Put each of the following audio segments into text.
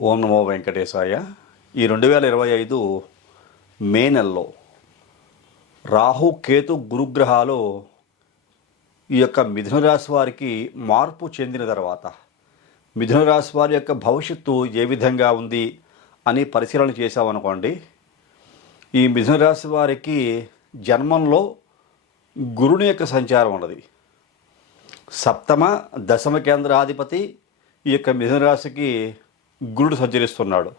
ఓం నమో వెంకటేశాయ. ఈ రెండు వేల ఇరవై ఐదు మే నెలలో రాహు కేతు గురుగ్రహాలు ఈ యొక్క మిథున రాశి వారికి మార్పు చెందిన తర్వాత మిథున రాశి వారి యొక్క భవిష్యత్తు ఏ విధంగా ఉంది అని పరిశీలన చేశామనుకోండి. ఈ మిథున రాశి వారికి జన్మంలో గురుని యొక్క సంచారం ఉన్నది. సప్తమ దశమ కేంద్రాధిపతి ఈ యొక్క మిథున రాశికి గురుడు సంచరిస్తున్నాడు.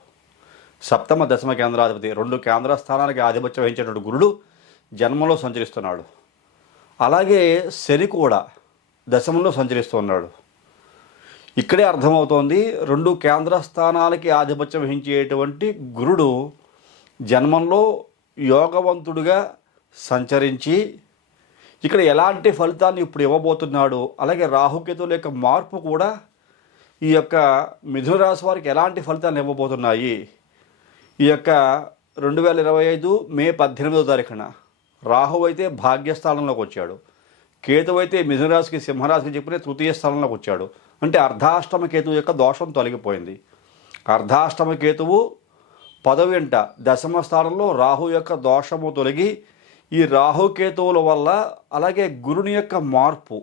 సప్తమ దశమ కేంద్రాధిపతి రెండు కేంద్ర స్థానానికి ఆధిపత్యం వహించేటువంటి గురుడు జన్మలో సంచరిస్తున్నాడు. అలాగే శని కూడా దశమంలో సంచరిస్తున్నాడు. ఇక్కడే అర్థమవుతోంది రెండు కేంద్ర స్థానాలకి ఆధిపత్యం వహించేటువంటి గురుడు జన్మంలో యోగవంతుడుగా సంచరించి ఇక్కడ ఎలాంటి ఫలితాన్ని ఇప్పుడు ఇవ్వబోతున్నాడు అలాగే రాహుకేతుల యొక్క మార్పు కూడా ఈ యొక్క మిథున రాశి వారికి ఎలాంటి ఫలితాలు ఇవ్వబోతున్నాయి? ఈ యొక్క రెండు వేల ఇరవై ఐదు మే పద్దెనిమిదో తారీఖున రాహు అయితే భాగ్యస్థానంలోకి వచ్చాడు. కేతు అయితే మిథున రాశికి సింహరాశికి చెప్పిన తృతీయ స్థానంలోకి వచ్చాడు. అంటే అర్ధాష్టమ కేతువు యొక్క దోషం తొలగిపోయింది. అర్ధాష్టమ కేతువు పదవింట దశమ స్థానంలో రాహు యొక్క దోషము తొలగి ఈ రాహుకేతువుల వల్ల అలాగే గురుని యొక్క మార్పు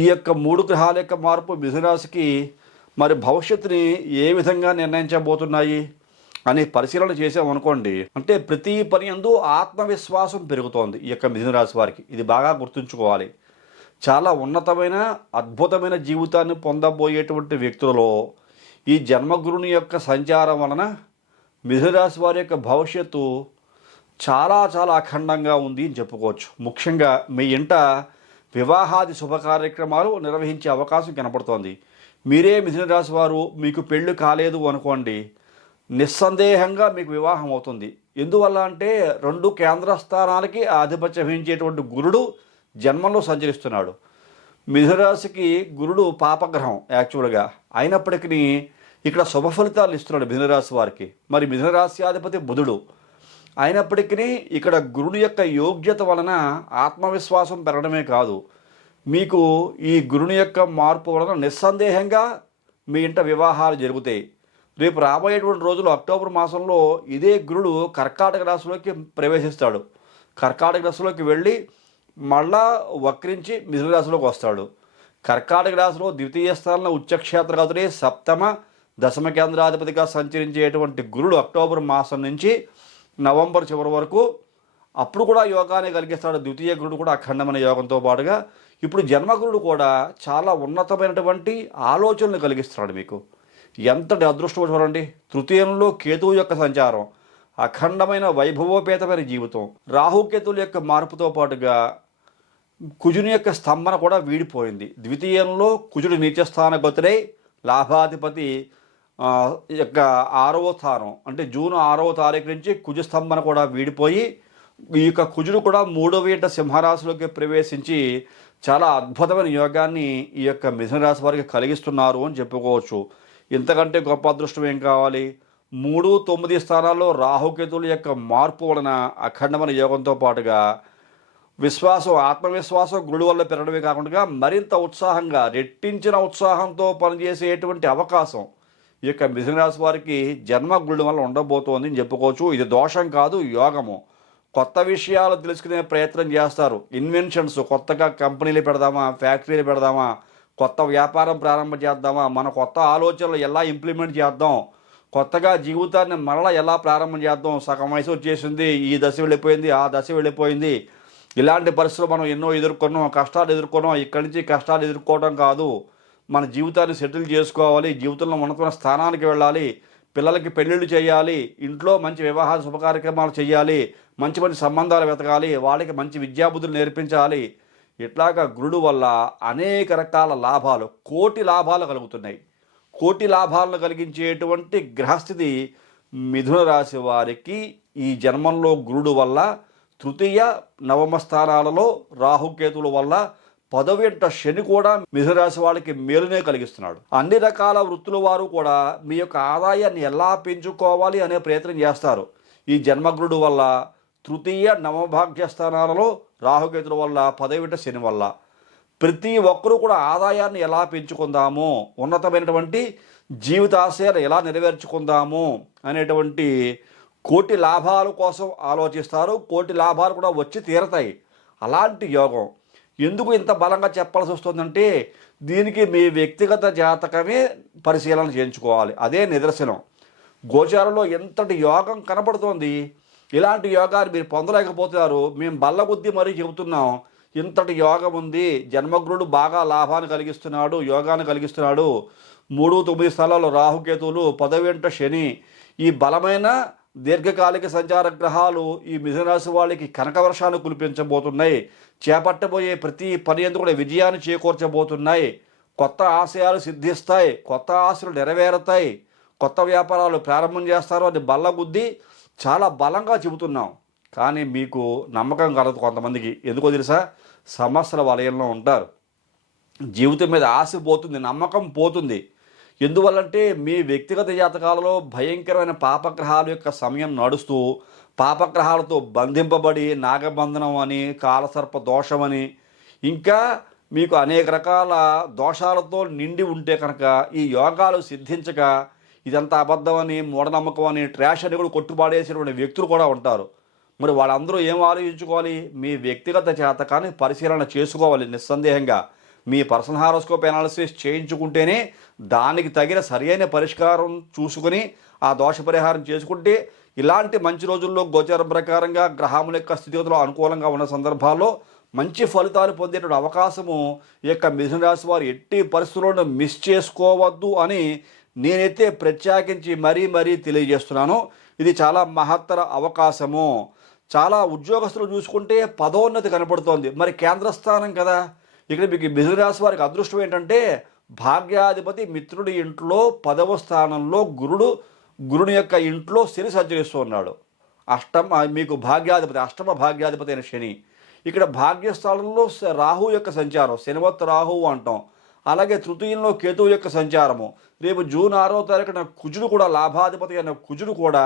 ఈ యొక్క మూడు గ్రహాల యొక్క మార్పు మిథునరాశికి మరి భవిష్యత్తుని ఏ విధంగా నిర్ణయించబోతున్నాయి అని పరిశీలన చేసామనుకోండి అంటే ప్రతి పని అందు ఆత్మవిశ్వాసం పెరుగుతోంది ఈ యొక్క మిథునరాశి వారికి. ఇది బాగా గుర్తుంచుకోవాలి. చాలా ఉన్నతమైన అద్భుతమైన జీవితాన్ని పొందబోయేటువంటి వ్యక్తులలో ఈ జన్మగురుని యొక్క సంచారం వలన మిథునరాశి వారి యొక్క భవిష్యత్తు చాలా చాలా అఖండంగా ఉంది అని చెప్పుకోవచ్చు. ముఖ్యంగా మీ ఇంట వివాహాది శుభ కార్యక్రమాలు నిర్వహించే అవకాశం కనపడుతోంది. మీరే మిథున రాశి వారు మీకు పెళ్ళి కాలేదు అనుకోండి. నిస్సందేహంగా మీకు వివాహం అవుతుంది. ఎందువల్ల అంటే రెండు కేంద్ర స్థానాలకి ఆధిపత్యం వహించేటువంటి గురుడు జన్మంలో సంచరిస్తున్నాడు. మిథునరాశికి గురుడు పాపగ్రహం యాక్చువల్గా. అయినప్పటికీ ఇక్కడ శుభ ఫలితాలు ఇస్తున్నాడు మిథునరాశి వారికి. మరి మిథునరాశ్యాధిపతి బుధుడు. అయినప్పటికీ ఇక్కడ గురుడు యొక్క యోగ్యత వలన ఆత్మవిశ్వాసం పెరగడమే కాదు. మీకు ఈ గురుని యొక్క మార్పు వలన నిస్సందేహంగా మీ ఇంట వివాహాలు జరుగుతాయి. రేపు రాబోయేటువంటి రోజులు అక్టోబర్ మాసంలో ఇదే గురుడు కర్కాటక రాశిలోకి ప్రవేశిస్తాడు. కర్కాటక రాశిలోకి వెళ్ళి మళ్ళా వక్రించి మిథున రాశిలోకి వస్తాడు. కర్కాటక రాశిలో ద్వితీయ స్థానంలో ఉచ్చక్షేత్రగతుడే సప్తమ దశమ కేంద్రాధిపతిగా సంచరించేటువంటి గురుడు అక్టోబర్ మాసం నుంచి నవంబర్ చివరి వరకు అప్పుడు కూడా యోగాన్ని కలిగిస్తాడు. ద్వితీయ గురుడు కూడా అఖండమైన యోగంతో పాటుగా ఇప్పుడు జన్మగురుడు కూడా చాలా ఉన్నతమైనటువంటి ఆలోచనలు కలిగిస్తున్నాడు మీకు. ఎంతటి అదృష్టం చూడండి. తృతీయంలో కేతువు యొక్క సంచారం అఖండమైన వైభవోపేతమైన జీవితం రాహుకేతువుల యొక్క మార్పుతో పాటుగా కుజుని యొక్క స్తంభన కూడా వీడిపోయింది. ద్వితీయంలో కుజుడు నీచస్థాన లాభాధిపతి యొక్క ఆరవ స్థానం అంటే జూన్ ఆరవ తారీఖు నుంచి కుజస్తంభన కూడా వీడిపోయి ఈ యొక్క కుజుడు కూడా మూడవ ఏట సింహరాశిలోకి ప్రవేశించి చాలా అద్భుతమైన యోగాన్ని ఈ యొక్క మిథునరాశి వారికి కలిగిస్తున్నారు అని చెప్పుకోవచ్చు. ఇంతకంటే గొప్ప అదృష్టం ఏం కావాలి? మూడు తొమ్మిది స్థానాల్లో రాహుకేతుల యొక్క మార్పు వలన అఖండమైన యోగంతో పాటుగా విశ్వాసం ఆత్మవిశ్వాసం గురుడు వల్ల పెరగడమే కాకుండా మరింత ఉత్సాహంగా రెట్టించిన ఉత్సాహంతో పనిచేసేటువంటి అవకాశం ఈ యొక్క మిథునరాశి వారికి జన్మ గురుడు వల్ల ఉండబోతోంది అని చెప్పుకోవచ్చు. ఇది దోషం కాదు యోగము. కొత్త విషయాలు తెలుసుకునే ప్రయత్నం చేస్తారు. ఇన్వెన్షన్స్ కొత్తగా కంపెనీలు పెడదామా ఫ్యాక్టరీలు పెడదామా కొత్త వ్యాపారం ప్రారంభం చేద్దామా మన కొత్త ఆలోచనలు ఎలా ఇంప్లిమెంట్ చేద్దాం కొత్తగా జీవితాన్ని మరలా ఎలా ప్రారంభం చేద్దాం సగం వయసు వచ్చేసింది ఈ దశ వెళ్ళిపోయింది ఆ దశ వెళ్ళిపోయింది. ఇలాంటి పరిస్థితులు మనం ఎన్నో ఎదుర్కొన్నాం కష్టాలు ఎదుర్కొన్నాం. ఇక్కడి నుంచి కష్టాలు ఎదుర్కోవడం కాదు. మన జీవితాన్ని సెటిల్ చేసుకోవాలి జీవితంలో ఉన్నతమైన స్థానానికి వెళ్ళాలి పిల్లలకి పెళ్ళిళ్ళు చేయాలి ఇంట్లో మంచి వివాహ శుభ కార్యక్రమాలు చేయాలి మంచి మంచి సంబంధాలు వెతకాలి వాళ్ళకి మంచి విద్యాబుద్ధులు నేర్పించాలి. ఇట్లాగా గురుడు వల్ల అనేక రకాల లాభాలు కోటి లాభాలు కలుగుతున్నాయి. కోటి లాభాలను కలిగించేటువంటి గ్రహస్థితి మిథున రాశి వారికి ఈ జన్మంలో గురుడు వల్ల తృతీయ నవమ స్థానాలలో రాహుకేతుల వల్ల పదవింట శని కూడా మిథురాశి వాళ్ళకి మేలునే కలిగిస్తున్నాడు. అన్ని రకాల వృత్తుల వారు కూడా మీ యొక్క ఆదాయాన్ని ఎలా పెంచుకోవాలి అనే ప్రయత్నం చేస్తారు. ఈ జన్మగురుడు వల్ల తృతీయ నవభాగ్య స్థానాలలో రాహుకేతుల వల్ల పదవింట శని వల్ల. ప్రతి ఒక్కరూ కూడా ఆదాయాన్ని ఎలా పెంచుకుందామో ఉన్నతమైనటువంటి జీవితాశయాలు ఎలా నెరవేర్చుకుందాము అనేటువంటి కోటి లాభాల కోసం ఆలోచిస్తారు. కోటి లాభాలు కూడా వచ్చి తీరతాయి. అలాంటి యోగం ఎందుకు ఇంత బలంగా చెప్పాల్సి వస్తుందంటే దీనికి మీ వ్యక్తిగత జాతకమే పరిశీలన చేయించుకోవాలి. అదే నిదర్శనం. గోచారంలో ఎంతటి యోగం కనపడుతోంది? ఇలాంటి యోగాలు మీరు పొందలేకపోతున్నారు. మేము బల్లబుద్ధి మరీ చెబుతున్నాం. ఇంతటి యోగం ఉంది. జన్మగ్రుడు బాగా లాభాన్ని కలిగిస్తున్నాడు యోగాన్ని కలిగిస్తున్నాడు. మూడు తొమ్మిది స్థలాల్లో రాహుకేతువులు పదవెంట శని. ఈ బలమైన దీర్ఘకాలిక సంచార గ్రహాలు ఈ మిథునరాశి వాళ్ళకి కనక వర్షాలు కురిపించబోతున్నాయి. చేపట్టబోయే ప్రతి పని ఎందుకు కూడా విజయాన్ని చేకూర్చబోతున్నాయి. కొత్త ఆశయాలు సిద్ధిస్తాయి. కొత్త ఆశలు నెరవేరుతాయి. కొత్త వ్యాపారాలు ప్రారంభం చేస్తారు అని బల్లగుద్ది చాలా బలంగా చెబుతున్నాం. కానీ మీకు నమ్మకం కలదు కొంతమందికి. ఎందుకో తెలుసా? సమస్యల వలయంలో ఉంటారు. జీవితం మీద ఆశ పోతుంది నమ్మకం పోతుంది. ఎందువల్లంటే మీ వ్యక్తిగత జాతకాలలో భయంకరమైన పాపగ్రహాల యొక్క సమయం నడుస్తూ పాపగ్రహాలతో బంధింపబడి నాగబంధనం అని కాలసర్ప దోషం అని ఇంకా మీకు అనేక రకాల దోషాలతో నిండి ఉంటే కనుక ఈ యోగాలు సిద్ధించక ఇదంతా అబద్ధమని మూఢనమ్మకం అని ట్రాష్ అని కూడా కొట్టుబాడేసినటువంటి వ్యక్తులు కూడా ఉంటారు. మరి వాళ్ళందరూ ఏం ఆలోచించుకోవాలి? మీ వ్యక్తిగత జాతకాన్ని పరిశీలన చేసుకోవాలి నిస్సందేహంగా. మీ పర్సనల్ హారోస్కోప్ అనాలిసిస్ చేయించుకుంటేనే దానికి తగిన సరైన పరిష్కారం చూసుకుని ఆ దోష పరిహారం చేసుకుంటే ఇలాంటి మంచి రోజుల్లో గోచారం ప్రకారంగా గ్రహముల యొక్క స్థితిగతులు అనుకూలంగా ఉన్న సందర్భాల్లో మంచి ఫలితాలు పొందేటువంటి అవకాశము ఈ యొక్క మిథున రాశి వారు ఎట్టి పరిస్థితుల్లోనూ మిస్ చేసుకోవద్దు అని నేనైతే ప్రత్యేకించి మరీ మరీ తెలియజేస్తున్నాను. ఇది చాలా మహత్తర అవకాశము. చాలా ఉద్యోగస్తులు చూసుకుంటే పదోన్నతి కనపడుతోంది. మరి కేంద్ర స్థానం కదా. ఇక్కడ మీకు మిథునరాశి వారికి అదృష్టం ఏంటంటే భాగ్యాధిపతి మిత్రుడి ఇంట్లో పదవ స్థానంలో గురుడు గురుని యొక్క ఇంట్లో శని సంచరిస్తూ ఉన్నాడు. అష్టమ మీకు భాగ్యాధిపతి అష్టమ భాగ్యాధిపతి అయిన శని. ఇక్కడ భాగ్యస్థానంలో రాహు యొక్క సంచారం శనివత్ రాహువు అంటాం. అలాగే తృతీయంలో కేతువు యొక్క సంచారము. రేపు జూన్ ఆరో తారీఖున కుజుడు కూడా లాభాధిపతి అయిన కుజుడు కూడా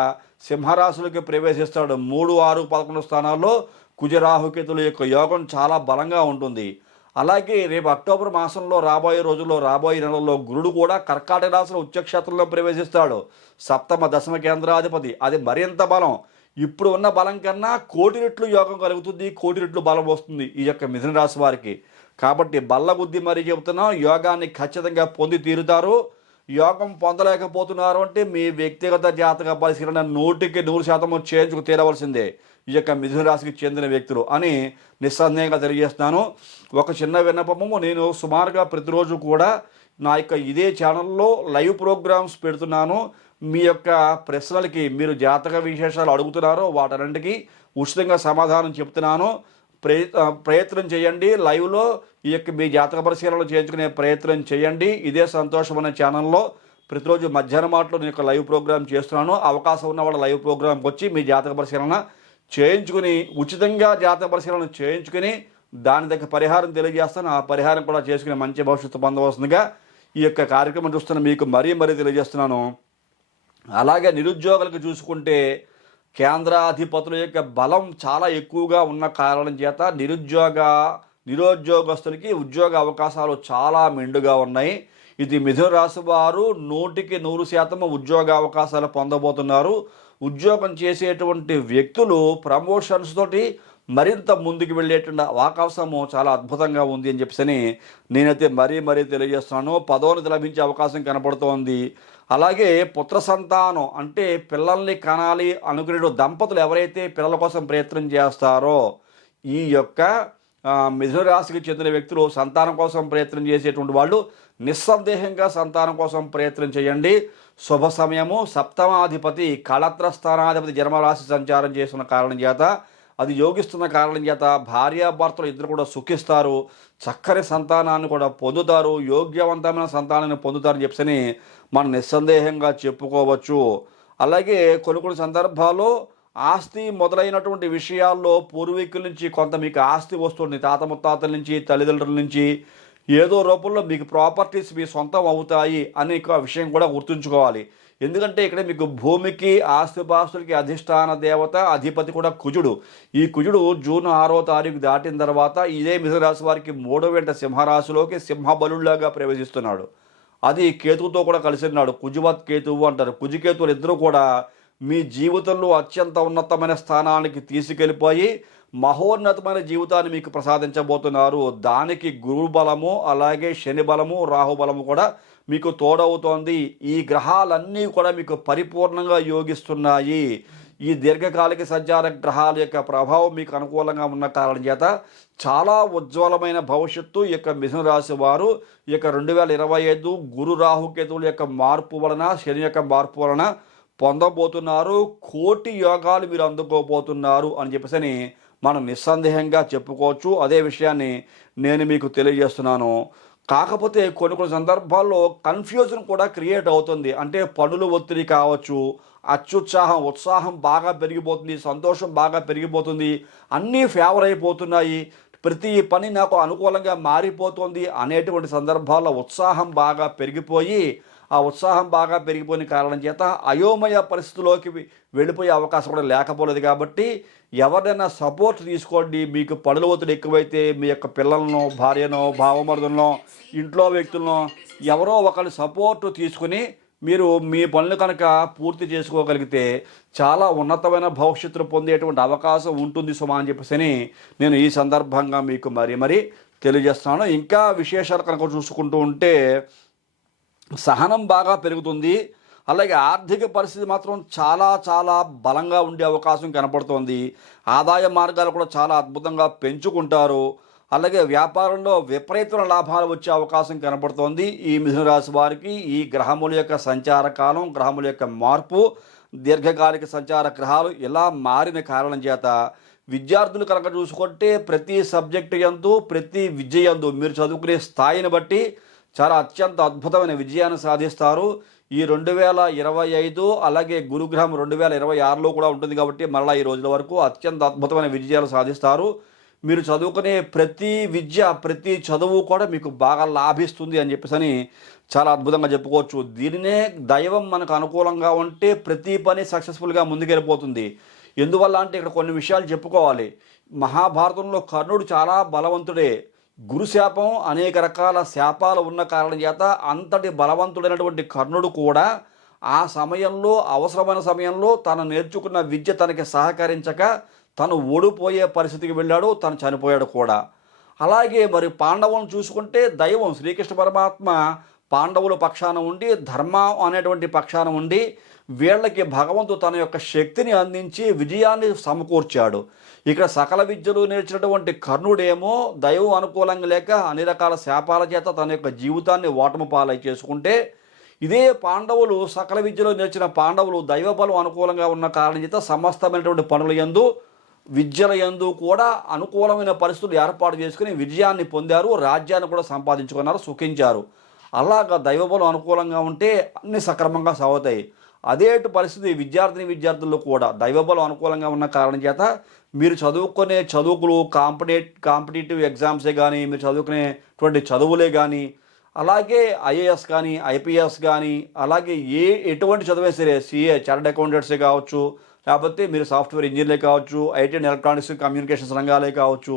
సింహరాశులకి ప్రవేశిస్తాడు. మూడు ఆరు పదకొండు స్థానాల్లో కుజరాహుకేతుల యొక్క యోగం చాలా బలంగా ఉంటుంది. అలాగే రేపు అక్టోబర్ మాసంలో రాబోయే రోజుల్లో రాబోయే నెలలో గురుడు కూడా కర్కాటక రాశిలో ఉచ్చక్షేత్రంలో ప్రవేశిస్తాడు. సప్తమ దశమ కేంద్రాధిపతి. అది మరింత బలం. ఇప్పుడు ఉన్న బలం కన్నా కోటి రెట్లు యోగం కలుగుతుంది కోటి రెట్లు బలం వస్తుంది ఈ యొక్క మిథున రాశి వారికి. కాబట్టి బల్ల బుద్ధి మరీ చెబుతున్నాం యోగాన్ని ఖచ్చితంగా పొంది తీరుతారు. యోగం పొందలేకపోతున్నారు అంటే మీ వ్యక్తిగత జాతక పరిశీలన నూటికి నూరు శాతం చేయించుకు తీరవలసిందే. ఈ యొక్క మిథున రాశికి చెందిన వ్యక్తులు అని నిస్సందేహంగా తెలియజేస్తున్నాను. ఒక చిన్న విన్నపము నేను సుమారుగా ప్రతిరోజు కూడా నా యొక్క ఇదే ఛానల్లో లైవ్ ప్రోగ్రామ్స్ పెడుతున్నాను. మీ యొక్క ప్రశ్నలకి మీరు జాతక విశేషాలు అడుగుతున్నారో వాటన్నింటికి ఉచితంగా సమాధానం చెప్తున్నాను. ప్రయ ప్రయత్నం చేయండి. లైవ్లో ఈ యొక్క మీ జాతక పరిశీలనలు చేయించుకునే ప్రయత్నం చేయండి. ఇదే సంతోషం అనే ఛానల్లో ప్రతిరోజు మధ్యాహ్నం మాటలో నేను యొక్క లైవ్ ప్రోగ్రామ్ చేస్తున్నాను. అవకాశం ఉన్న వాళ్ళ లైవ్ ప్రోగ్రామ్కి వచ్చి మీ జాతక పరిశీలన చేయించుకుని ఉచితంగా జాతక పరిశీలన చేయించుకుని దాని దగ్గర పరిహారం తెలియజేస్తాను. ఆ పరిహారం కూడా చేసుకుని మంచి భవిష్యత్తు పొందవలసిందిగా ఈ యొక్క కార్యక్రమం చూస్తున్న మీకు మరీ మరీ తెలియజేస్తున్నాను. అలాగే నిరుద్యోగులకు చూసుకుంటే కేంద్రాధిపతుల యొక్క బలం చాలా ఎక్కువగా ఉన్న కారణం చేత నిరుద్యోగ నిరుద్యోగస్తులకి ఉద్యోగ అవకాశాలు చాలా మెండుగా ఉన్నాయి. ఇది మిథున రాశి వారు నూటికి నూరు శాతం ఉద్యోగ అవకాశాలు పొందబోతున్నారు. ఉద్యోగం చేసేటువంటి వ్యక్తులు ప్రమోషన్స్ తోటి మరింత ముందుకు వెళ్ళేటువంటి అవకాశము చాలా అద్భుతంగా ఉంది అని చెప్పేసి నేనైతే మరీ మరీ తెలియజేస్తున్నాను. పదోన్నతి లభించే అవకాశం కనపడుతోంది. అలాగే పుత్ర సంతానం అంటే పిల్లల్ని కనాలి అనుకునే దంపతులు ఎవరైతే పిల్లల కోసం ప్రయత్నం చేస్తారో ఈ యొక్క ఆ, మిథున రాశికి చెందిన వ్యక్తులు సంతానం కోసం ప్రయత్నం చేసేటువంటి వాళ్ళు నిస్సందేహంగా సంతానం కోసం ప్రయత్నం చేయండి. శుభ సమయము. సప్తమాధిపతి కళత్ర స్థానాధిపతి జన్మరాశి సంచారం చేస్తున్న కారణం చేత అది యోగిస్తున్న కారణం చేత భార్యాభర్తలు ఇద్దరు కూడా సుఖిస్తారు. చక్కని సంతానాన్ని కూడా పొందుతారు. యోగ్యవంతమైన సంతానాన్ని పొందుతారని చెప్పని మనం నిస్సందేహంగా చెప్పుకోవచ్చు. అలాగే కొన్ని కొన్ని సందర్భాల్లో ఆస్తి మొదలైనటువంటి విషయాల్లో పూర్వీకుల నుంచి కొంత మీకు ఆస్తి వస్తుంది. తాత ముత్తాతల నుంచి తల్లిదండ్రుల నుంచి ఏదో రూపంలో మీకు ప్రాపర్టీస్ మీ సొంతం అవుతాయి అనే ఒక విషయం కూడా గుర్తుంచుకోవాలి. ఎందుకంటే ఇక్కడ మీకు భూమికి ఆస్తిపాస్తులకి అధిష్టాన దేవత అధిపతి కూడా కుజుడు. ఈ కుజుడు జూన్ ఆరో తారీఖు దాటిన తర్వాత ఇదే మిథునరాశి వారికి మూడో వెంట సింహరాశిలోకి సింహబలులాగా ప్రవేశిస్తున్నాడు. అది కేతువుతో కూడా కలిసి ఉన్నాడు. కుజువత్ కేతువు అంటారు. కుజుకేతువులు ఇద్దరు కూడా మీ జీవితంలో అత్యంత ఉన్నతమైన స్థానానికి తీసుకెళ్ళిపోయి మహోన్నతమైన జీవితాన్ని మీకు ప్రసాదించబోతున్నారు. దానికి గురు బలము అలాగే శని బలము రాహు బలము కూడా మీకు తోడవుతోంది. ఈ గ్రహాలన్నీ కూడా మీకు పరిపూర్ణంగా యోగిస్తున్నాయి. ఈ దీర్ఘకాలిక సంచార గ్రహాల యొక్క ప్రభావం మీకు అనుకూలంగా ఉన్న కారణం చేత చాలా ఉజ్వలమైన భవిష్యత్తు ఈ యొక్క మిథున రాశి వారు. ఈ యొక్క రెండు వేల ఇరవై ఐదు గురు రాహుకేతువుల యొక్క మార్పు వలన శని యొక్క మార్పు వలన పొందబోతున్నారు. కోటి యోగాలు మీరు అందుకోబోతున్నారు అని చెప్పేసి మనం నిస్సందేహంగా చెప్పుకోవచ్చు. అదే విషయాన్ని నేను మీకు తెలియజేస్తున్నాను. కాకపోతే కొన్ని కొన్ని సందర్భాల్లో కన్ఫ్యూజన్ కూడా క్రియేట్ అవుతుంది. అంటే పనులు ఒత్తిడి కావచ్చు అత్యుత్సాహం ఉత్సాహం బాగా పెరిగిపోతుంది సంతోషం బాగా పెరిగిపోతుంది అన్నీ ఫేవర్ అయిపోతున్నాయి. ప్రతి పని నాకు అనుకూలంగా మారిపోతుంది అనేటువంటి సందర్భాల్లో ఉత్సాహం బాగా పెరిగిపోయి ఆ ఉత్సాహం బాగా పెరిగిపోయిన కారణం చేత అయోమయ పరిస్థితిలోకి వెళ్ళిపోయే అవకాశం కూడా లేకపోలేదు కాబట్టి ఎవరినైనా సపోర్ట్ తీసుకోండి. మీకు పనుల ఒత్తిడి ఎక్కువైతే మీ యొక్క పిల్లలను భార్యనో భావమరుదులను ఇంట్లో వ్యక్తులను ఎవరో ఒకరి సపోర్ట్ తీసుకుని మీరు మీ పనులు కనుక పూర్తి చేసుకోగలిగితే చాలా ఉన్నతమైన భవిష్యత్తును పొందేటువంటి అవకాశం ఉంటుంది సుమా అని చెప్పేసి నేను ఈ సందర్భంగా మీకు మరి మరి తెలియజేస్తున్నాను. ఇంకా విశేషాలు కనుక చూసుకుంటూ ఉంటే సహనం బాగా పెరుగుతుంది. అలాగే ఆర్థిక పరిస్థితి మాత్రం చాలా చాలా బలంగా ఉండే అవకాశం కనపడుతోంది. ఆదాయ మార్గాలు కూడా చాలా అద్భుతంగా పెంచుకుంటారు. అలాగే వ్యాపారంలో విపరీతమైన లాభాలు వచ్చే అవకాశం కనపడుతోంది. ఈ మిథునరాశి వారికి ఈ గ్రహముల యొక్క సంచార కాలం గ్రహముల యొక్క మార్పు దీర్ఘకాలిక సంచార గ్రహాలు ఇలా మారిన కారణం చేత విద్యార్థులు కనుక చూసుకుంటే ప్రతి సబ్జెక్టు యందు ప్రతి విద్య యందు మీరు చదువుకునే స్థాయిని బట్టి చాలా అత్యంత అద్భుతమైన విజయాన్ని సాధిస్తారు. ఈ రెండు వేల ఇరవై ఐదు అలాగే గురుగ్రహం రెండు వేల ఇరవై ఆరులో కూడా ఉంటుంది కాబట్టి మరలా ఈ రోజుల వరకు అత్యంత అద్భుతమైన విజయాలు సాధిస్తారు. మీరు చదువుకునే ప్రతి విద్య ప్రతి చదువు కూడా మీకు బాగా లాభిస్తుంది అని చెప్పేసి చాలా అద్భుతంగా చెప్పుకోవచ్చు. దీనినే దైవం మనకు అనుకూలంగా ఉంటే ప్రతి పని సక్సెస్ఫుల్గా ముందుకెళ్ళిపోతుంది. ఎందువల్ల అంటే ఇక్కడ కొన్ని విషయాలు చెప్పుకోవాలి. మహాభారతంలో కర్ణుడు చాలా బలవంతుడే. గురుశాపం అనేక రకాల శాపాలు ఉన్న కారణం చేత అంతటి బలవంతుడైనటువంటి కర్ణుడు కూడా ఆ సమయంలో అవసరమైన సమయంలో తను నేర్చుకున్న విద్య తనకి సహకరించక తను ఓడిపోయే పరిస్థితికి వెళ్ళాడు తను చనిపోయాడు కూడా. అలాగే మరి పాండవులను చూసుకుంటే దైవం శ్రీకృష్ణ పరమాత్మ పాండవుల పక్షాన ఉండి ధర్మం అనేటువంటి పక్షాన ఉండి వీళ్ళకి భగవంతుడు తన యొక్క శక్తిని అందించి విజయాన్ని సమకూర్చాడు. ఇక్కడ సకల విద్యలు నేర్చినటువంటి కర్ణుడేమో దైవం అనుకూలంగా లేక అన్ని రకాల శాపాల చేత తన యొక్క జీవితాన్ని ఓటమి పాలై చేసుకుంటే ఇదే పాండవులు సకల విద్యలో నేర్చిన పాండవులు దైవ బలం అనుకూలంగా ఉన్న కారణం చేత సమస్తమైనటువంటి పనుల యందు విద్యల యందు కూడా అనుకూలమైన పరిస్థితులు ఏర్పాటు చేసుకుని విజయాన్ని పొందారు రాజ్యాన్ని కూడా సంపాదించుకున్నారు సుఖించారు. అలాగా దైవబలం అనుకూలంగా ఉంటే అన్ని సక్రమంగా సాగుతాయి. అదేటు పరిస్థితి విద్యార్థిని విద్యార్థుల్లో కూడా దైవబలం అనుకూలంగా ఉన్న కారణం చేత మీరు చదువుకునే చదువుకులు కాంపిటేట్ కాంపిటేటివ్ ఎగ్జామ్సే కానీ మీరు చదువుకునేటువంటి చదువులే కానీ అలాగే ఐఏఎస్ కానీ ఐపీఎస్ కానీ అలాగే ఏ ఎటువంటి చదివే సరే సిఏ చార్టెడ్ అకౌంటెంట్సే కావచ్చు లేకపోతే మీరు సాఫ్ట్వేర్ ఇంజనీర్లే కావచ్చు ఐటీ అండ్ ఎలక్ట్రానిక్స్ కమ్యూనికేషన్స్ రంగాలే కావచ్చు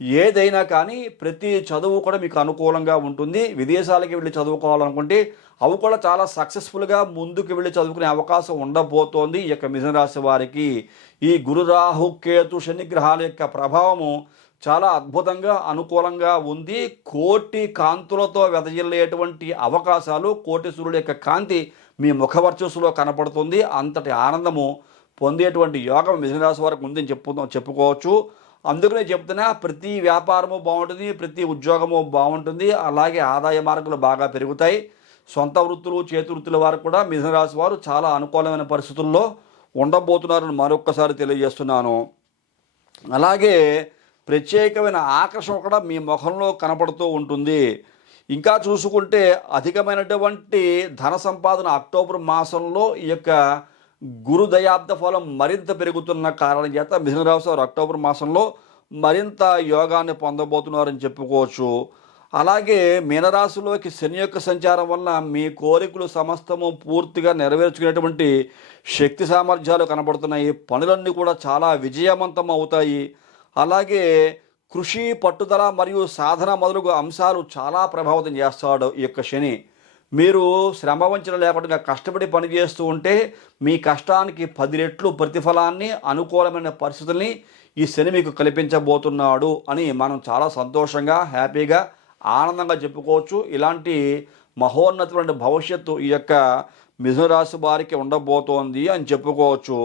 ఏదైనా కానీ ప్రతి చదువు కూడా మీకు అనుకూలంగా ఉంటుంది. విదేశాలకి వెళ్ళి చదువుకోవాలనుకుంటే అవి కూడా చాలా సక్సెస్ఫుల్గా ముందుకు వెళ్ళి చదువుకునే అవకాశం ఉండబోతోంది. ఈ యొక్క మిథున రాశి వారికి ఈ గురు రాహు కేతు శనిగ్రహాల యొక్క ప్రభావము చాలా అద్భుతంగా అనుకూలంగా ఉంది. కోటి కాంతులతో వెదజల్లేటువంటి అవకాశాలు కోటి సూర్యుడు యొక్క కాంతి మీ ముఖవర్చస్సులో కనపడుతుంది. అంతటి ఆనందము పొందేటువంటి యోగం మిథున రాశి వారికి ఉందని చెప్పు చెప్పుకోవచ్చు. అందుకనే చెప్తున్నా ప్రతి వ్యాపారము బాగుంటుంది ప్రతి ఉద్యోగము బాగుంటుంది అలాగే ఆదాయ మార్గాలు బాగా పెరుగుతాయి. సొంత వృత్తులు చేతి వృత్తుల వారు కూడా మిథునరాశి వారు చాలా అనుకూలమైన పరిస్థితుల్లో ఉండబోతున్నారని మరొక్కసారి తెలియజేస్తున్నాను. అలాగే ప్రత్యేకమైన ఆకర్షణ కూడా మీ ముఖంలో కనపడుతూ ఉంటుంది. ఇంకా చూసుకుంటే అధికమైనటువంటి ధన సంపాదన అక్టోబర్ మాసంలో ఈ యొక్క గురు దయాబ్ద ఫలం మరింత పెరుగుతున్న కారణం చేత మిథున వారు అక్టోబర్ మాసంలో మరింత యోగాన్ని పొందబోతున్నారని చెప్పుకోవచ్చు. అలాగే మీనరాశిలోకి శని యొక్క సంచారం వల్ల మీ కోరికలు సమస్తము పూర్తిగా నెరవేర్చుకునేటువంటి శక్తి సామర్థ్యాలు కనబడుతున్నాయి. పనులన్నీ కూడా చాలా విజయవంతం అవుతాయి. అలాగే కృషి పట్టుదల మరియు సాధన మొదలగు అంశాలు చాలా ప్రభావితం చేస్తాడు ఈ యొక్క శని. మీరు శ్రమ వంచన లేకుండా కష్టపడి పని చేస్తూ ఉంటే మీ కష్టానికి పది రెట్లు ప్రతిఫలాన్ని అనుకూలమైన పరిస్థితుల్ని ఈ శని మీకు కల్పించబోతున్నాడు అని మనం చాలా సంతోషంగా హ్యాపీగా ఆనందంగా చెప్పుకోవచ్చు. ఇలాంటి మహోన్నతమైన భవిష్యత్తు ఈ యొక్క మిథునరాశి వారికి ఉండబోతోంది అని చెప్పుకోవచ్చు.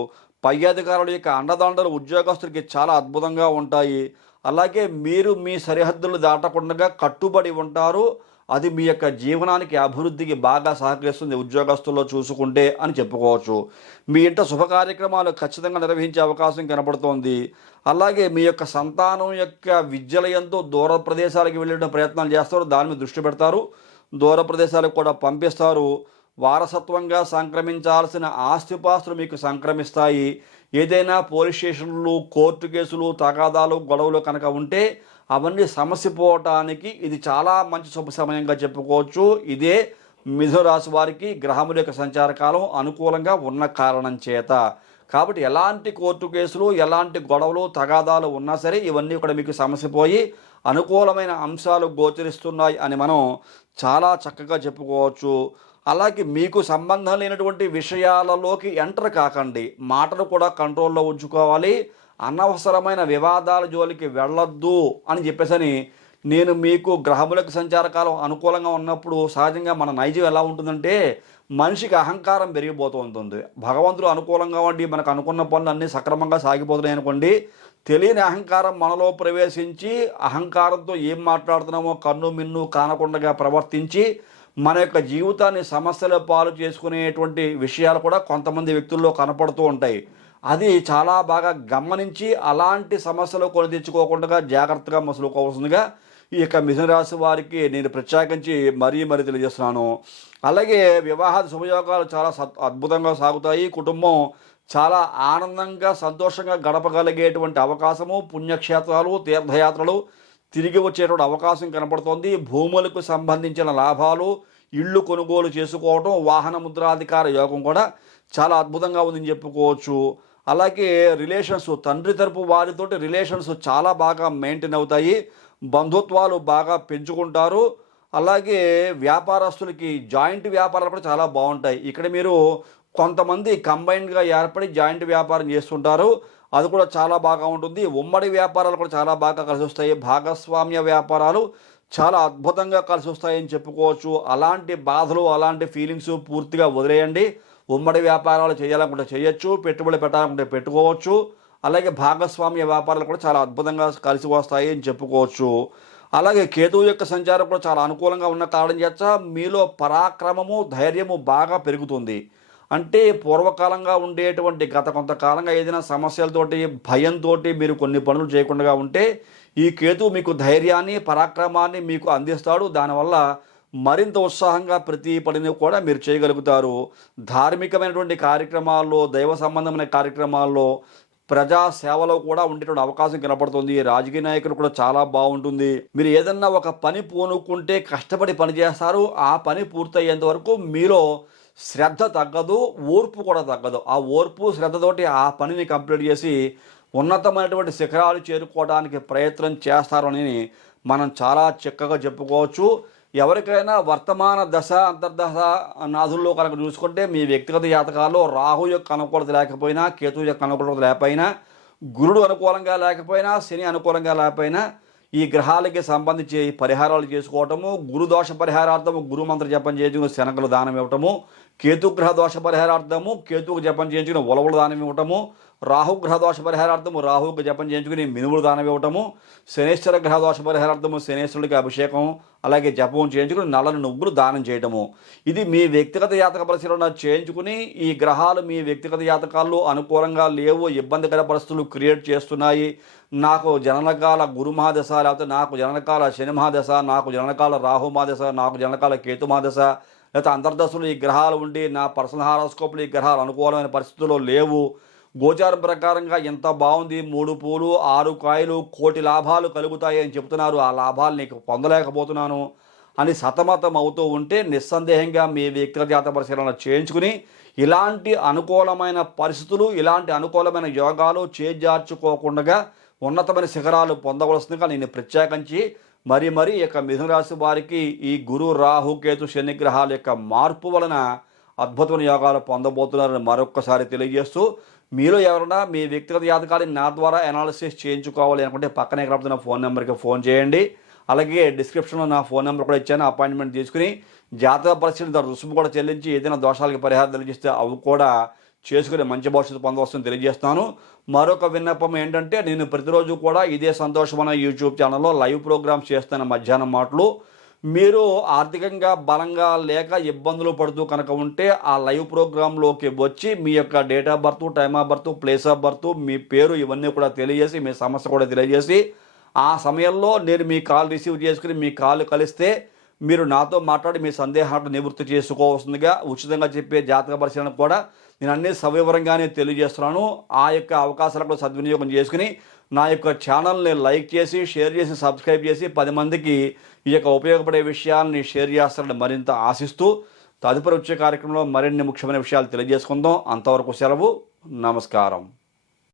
పై అధికారుల యొక్క అండదండలు ఉద్యోగస్తులకి చాలా అద్భుతంగా ఉంటాయి. అలాగే మీరు మీ సరిహద్దులు దాటకుండా కట్టుబడి ఉంటారు. అది మీ యొక్క జీవనానికి అభివృద్ధికి బాగా సహకరిస్తుంది ఉద్యోగస్తుల్లో చూసుకుంటే అని చెప్పుకోవచ్చు. మీ ఇంట శుభ కార్యక్రమాలు ఖచ్చితంగా నిర్వహించే అవకాశం కనపడుతోంది అలాగే మీ యొక్క సంతానం యొక్క విద్యలయంతో దూర ప్రదేశాలకు వెళ్ళడం ప్రయత్నాలు చేస్తారు దాని మీద దృష్టి పెడతారు దూర ప్రదేశాలకు కూడా పంపిస్తారు. వారసత్వంగా సంక్రమించాల్సిన ఆస్తిపాస్తులు మీకు సంక్రమిస్తాయి. ఏదైనా పోలీస్ స్టేషన్లు కోర్టు కేసులు తగాదాలు గొడవలు కనుక ఉంటే అవన్నీ సమస్య పోవటానికి ఇది చాలా మంచి శుభ సమయంగా చెప్పుకోవచ్చు. ఇదే మిథున రాశి వారికి గ్రహముల యొక్క సంచార కాలం అనుకూలంగా ఉన్న కారణం చేత. కాబట్టి ఎలాంటి కోర్టు కేసులు ఎలాంటి గొడవలు తగాదాలు ఉన్నా సరే ఇవన్నీ కూడా మీకు సమస్య పోయి అనుకూలమైన అంశాలు గోచరిస్తున్నాయి అని మనం చాలా చక్కగా చెప్పుకోవచ్చు. అలాగే మీకు సంబంధం లేనటువంటి విషయాలలోకి ఎంటర్ కాకండి. మాటలు కూడా కంట్రోల్లో ఉంచుకోవాలి. అనవసరమైన వివాదాల జోలికి వెళ్ళొద్దు అని చెప్పేసని నేను మీకు గ్రహములకు సంచారకాలం అనుకూలంగా ఉన్నప్పుడు సహజంగా మన నైజం ఎలా ఉంటుందంటే మనిషికి అహంకారం పెరిగిపోతూ ఉంటుంది భగవంతుడు అనుకూలంగా ఉండి మనకు అనుకున్న పనులు అన్నీ సక్రమంగా సాగిపోతున్నాయి అనుకోండి తెలియని అహంకారం మనలో ప్రవేశించి అహంకారంతో ఏం మాట్లాడుతున్నామో కన్ను మిన్ను కానకుండా ప్రవర్తించి మన యొక్క జీవితాన్ని సమస్యల పాలు చేసుకునేటువంటి విషయాలు కూడా కొంతమంది వ్యక్తుల్లో కనపడుతూ ఉంటాయి. అది చాలా బాగా గమనించి అలాంటి సమస్యలు కొని తెచ్చుకోకుండా జాగ్రత్తగా మసులుకోవాల్సిందిగా ఈ యొక్క మిథున రాశి వారికి నేను ప్రత్యేకించి మరీ మరీ తెలియజేస్తున్నాను. అలాగే వివాహాది శుభయోగాలు చాలా సత్ అద్భుతంగా సాగుతాయి. కుటుంబం చాలా ఆనందంగా సంతోషంగా గడపగలిగేటువంటి అవకాశము పుణ్యక్షేత్రాలు తీర్థయాత్రలు తిరిగి వచ్చేటువంటి అవకాశం కనపడుతోంది. భూములకు సంబంధించిన లాభాలు ఇళ్ళు కొనుగోలు చేసుకోవడం వాహన ముద్రాధికార యోగం కూడా చాలా అద్భుతంగా ఉందని చెప్పుకోవచ్చు. అలాగే రిలేషన్స్ తండ్రి తరపు వారితోటి రిలేషన్స్ చాలా బాగా మెయింటైన్ అవుతాయి. బంధుత్వాలు బాగా పెంచుకుంటారు. అలాగే వ్యాపారస్తులకి జాయింట్ వ్యాపారాలు కూడా చాలా బాగుంటాయి. ఇక్కడ మీరు కొంతమంది కంబైన్డ్గా ఏర్పడి జాయింట్ వ్యాపారం చేస్తుంటారు. అది కూడా చాలా బాగా ఉంటుంది. ఉమ్మడి వ్యాపారాలు కూడా చాలా బాగా కలిసి వస్తాయి. భాగస్వామ్య వ్యాపారాలు చాలా అద్భుతంగా కలిసి వస్తాయని చెప్పుకోవచ్చు. అలాంటి బాధలు అలాంటి ఫీలింగ్స్ పూర్తిగా వదిలేయండి. ఉమ్మడి వ్యాపారాలు చేయాలనుకుంటే చేయొచ్చు పెట్టుబడి పెట్టాలనుకుంటే పెట్టుకోవచ్చు. అలాగే భాగస్వామ్య వ్యాపారాలు కూడా చాలా అద్భుతంగా కలిసి వస్తాయి అని చెప్పుకోవచ్చు. అలాగే కేతువు యొక్క సంచారం కూడా చాలా అనుకూలంగా ఉన్న కారణం చేత మీలో పరాక్రమము ధైర్యము బాగా పెరుగుతుంది. అంటే పూర్వకాలంగా ఉండేటువంటి గత కొంతకాలంగా ఏదైనా సమస్యలతోటి భయంతో మీరు కొన్ని పనులు చేయకుండా ఉంటే ఈ కేతువు మీకు ధైర్యాన్ని పరాక్రమాన్ని మీకు అందిస్తాడు. దానివల్ల మరింత ఉత్సాహంగా ప్రతి పనిని కూడా మీరు చేయగలుగుతారు. ధార్మికమైనటువంటి కార్యక్రమాల్లో దైవ సంబంధమైన కార్యక్రమాల్లో ప్రజా సేవలో కూడా ఉండేటువంటి అవకాశం కనపడుతుంది. రాజకీయ నాయకులు కూడా చాలా బాగుంటుంది. మీరు ఏదన్నా ఒక పని పూనుకుంటే కష్టపడి పనిచేస్తారు ఆ పని పూర్తయ్యేంత వరకు మీలో శ్రద్ధ తగ్గదు ఓర్పు కూడా తగ్గదు. ఆ ఓర్పు శ్రద్ధతోటి ఆ పనిని కంప్లీట్ చేసి ఉన్నతమైనటువంటి శిఖరాలు చేరుకోవడానికి ప్రయత్నం చేస్తారని మనం చాలా చక్కగా చెప్పుకోవచ్చు. ఎవరికైనా వర్తమాన దశ అంతర్దశ నాదుల్లో కనుక చూసుకుంటే మీ వ్యక్తిగత జాతకాల్లో రాహు యొక్క అనుకూలత లేకపోయినా కేతు యొక్క అనుకూలత లేకపోయినా గురుడు అనుకూలంగా లేకపోయినా శని అనుకూలంగా లేకపోయినా ఈ గ్రహాలకి సంబంధించి పరిహారాలు చేసుకోవటము గురుదోష పరిహారార్థము గురు మంత్ర జపం చేయించుకుని శనగలు దానం ఇవ్వటము కేతుగ్రహ దోష పరిహారార్థము కేతుకు జపం చేయించుకుని ఉలవలు దానం ఇవ్వటము రాహుగ్రహ దోష పరిహారార్థము రాహుకు జపం చేయించుకుని మినుములు దానం ఇవ్వటము శనేశ్వర గ్రహ దోష పరిహారార్థము శనేశ్వరుడికి అభిషేకం అలాగే జపం చేయించుకుని నల్లని నువ్వులు దానం చేయటము. ఇది మీ వ్యక్తిగత జాతక పరిశీలన చేయించుకుని ఈ గ్రహాలు మీ వ్యక్తిగత జాతకాల్లో అనుకూలంగా లేవు ఇబ్బందికర పరిస్థితులు క్రియేట్ చేస్తున్నాయి. నాకు జననకాల గురు మహాదశ లేకపోతే నాకు జననకాల శని మహాదశ నాకు జననకాల రాహు మహాదశ నాకు జననకాల కేతు మహాదశ లేకపోతే అంతర్దశలు ఈ గ్రహాలు ఉండి నా పర్సనల్ హారోస్కోప్లు ఈ గ్రహాలు అనుకూలమైన పరిస్థితుల్లో లేవు. గోచారం ప్రకారంగా ఎంత బాగుంది? మూడు పూలు ఆరు కాయలు కోటి లాభాలు కలుగుతాయి అని చెప్తున్నారు. ఆ లాభాలు నీకు పొందలేకపోతున్నాను అని సతమతం అవుతూ ఉంటే నిస్సందేహంగా మీ వ్యక్తిగత జాత పరిశీలన చేయించుకుని ఇలాంటి అనుకూలమైన పరిస్థితులు ఇలాంటి అనుకూలమైన యోగాలు చేజార్చుకోకుండా ఉన్నతమైన శిఖరాలు పొందవలసిందిగా నేను ప్రత్యేకించి మరి మరి యొక్క మిథున రాశి వారికి ఈ గురు రాహు కేతు యొక్క మార్పు వలన అద్భుతమైన యోగాలు పొందబోతున్నారని మరొక్కసారి తెలియజేస్తూ మీలో ఎవరైనా మీ వ్యక్తిగత జాతకాన్ని నా ద్వారా అనాలిసిస్ చేయించుకోవాలి అనుకుంటే పక్కనే కలుపుతున్న ఫోన్ నెంబర్కి ఫోన్ చేయండి. అలాగే డిస్క్రిప్షన్లో నా ఫోన్ నెంబర్ కూడా ఇచ్చాను. అపాయింట్మెంట్ తీసుకుని జాతక పరిస్థితి దాని రుసుము కూడా చెల్లించి ఏదైనా దోషాలకి పరిహారం తెలియజేస్తే అవి కూడా చేసుకుని మంచి భవిష్యత్తు పొందవచ్చని తెలియజేస్తాను మరొక విన్నపం ఏంటంటే నేను ప్రతిరోజు కూడా ఇదే సంతోషమైన యూట్యూబ్ ఛానల్లో లైవ్ ప్రోగ్రామ్స్ చేస్తాను. మధ్యాహ్నం మాటలు. మీరు ఆర్థికంగా బలంగా లేక ఇబ్బందులు పడుతూ కనుక ఉంటే ఆ లైవ్ ప్రోగ్రాంలోకి వచ్చి మీ యొక్క date of birth time of birth place of birth మీ పేరు ఇవన్నీ కూడా తెలియజేసి మీ సమస్య కూడా తెలియజేసి ఆ సమయంలో నేను మీ కాల్ రిసీవ్ చేసుకుని మీ కాల్ కలిస్తే మీరు నాతో మాట్లాడి మీ సందేహాలను నివృత్తి చేసుకోవాల్సిందిగా ఉచితంగా చెప్పే జాతక పరిశీలన కూడా నేను అన్ని సవివరంగానే తెలియజేస్తున్నాను. ఆ యొక్క అవకాశాలను కూడా సద్వినియోగం చేసుకుని నా యొక్క ఛానల్ని లైక్ చేసి షేర్ చేసి సబ్స్క్రైబ్ చేసి పది మందికి ఈ యొక్క ఉపయోగపడే విషయాల్ని షేర్ చేస్తారని మరింత ఆశిస్తూ తదుపరి వచ్చే కార్యక్రమంలో మరిన్ని ముఖ్యమైన విషయాలు తెలియజేసుకుందాం. అంతవరకు సెలవు. నమస్కారం.